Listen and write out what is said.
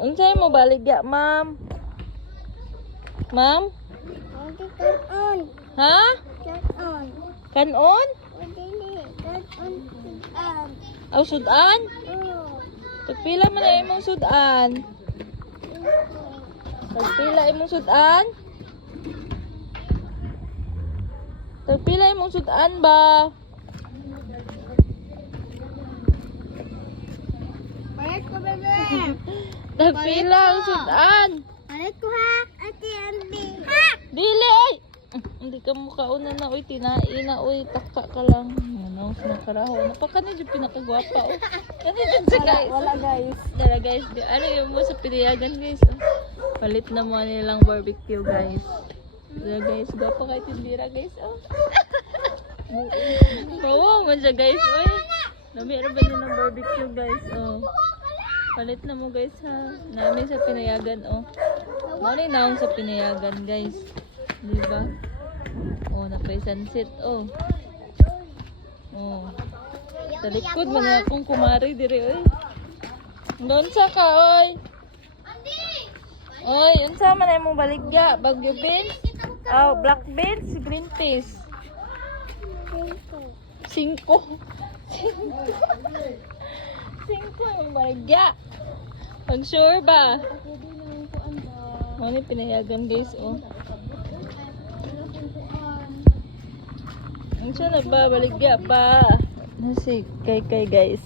Unsay mo baligya, ma'am? Ma'am? Hindi kanon. Ha? Kanon. Kanon? Hindi kanon. Sudan. Aw sudan? Oo. Tagpila man na imong sudan? Tagpila imong sudan? Tagpila imong sudan ba? Palit ko, bebe. Tagpila ang sudan? Palit ko, ha? Ate Andy. Ha? Dili ay! Hindi ka mukhauna na, uy, tinain na, uy, taka ka lang. Ano, nakaraho. Napakani dyan pinakagwapa, oh. Ganito sa guys. Wala, guys. Dala guys, ano yung mo sa pinayagan guys, oh. Palit na mo nilang barbecue guys. Dala guys, gwapa kahit tindira guys, oh. Oo, man siya guys, uy. Namira ba nilang barbecue guys, oh. Palit na mo guys ha. Namin sa pinayagan, oh. Mali na akong sa pinayagan guys. Diba? Oh, napay sunset, oh. Oh. Sa likod man na akong kumari dire, oy. Doon sa ka, oy. Oy, unsa man ay mong baligya? Bagyo beans? Oh, black beans, green peas. 5. 5 yung baligya. Pag sure ba? Ano pinayagan guys, oh. Ang siya na ba? Baligya pa. Nasi kay guys.